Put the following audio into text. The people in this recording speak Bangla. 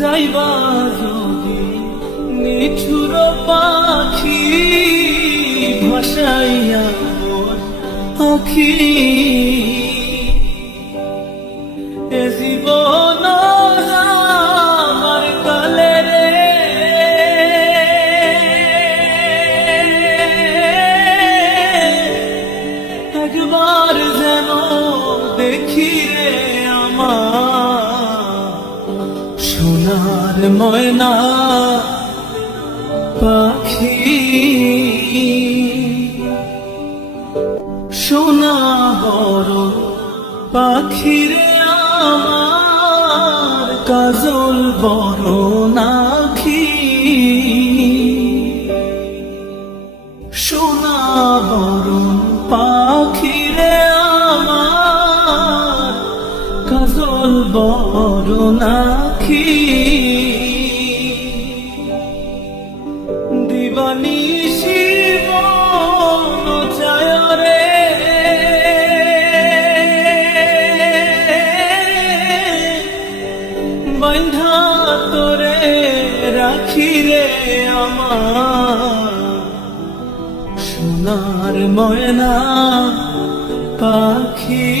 যাইবা যদি নিঠুর পাখি ভাসাইয়া মোর আখি এ জীবন আমার কালে রে একবার যেন দেখি রে আমার সোনার ময়না পাখি সোনা বড় পাখি রে আমার কাজল বড় নাখি সোনা বড় পাখি রে আমার কাজল বড় নাখি দিবানিশি মন চায় রে বন্ধা তোরে রাখি রে আমার সোনার ময়না পাখি।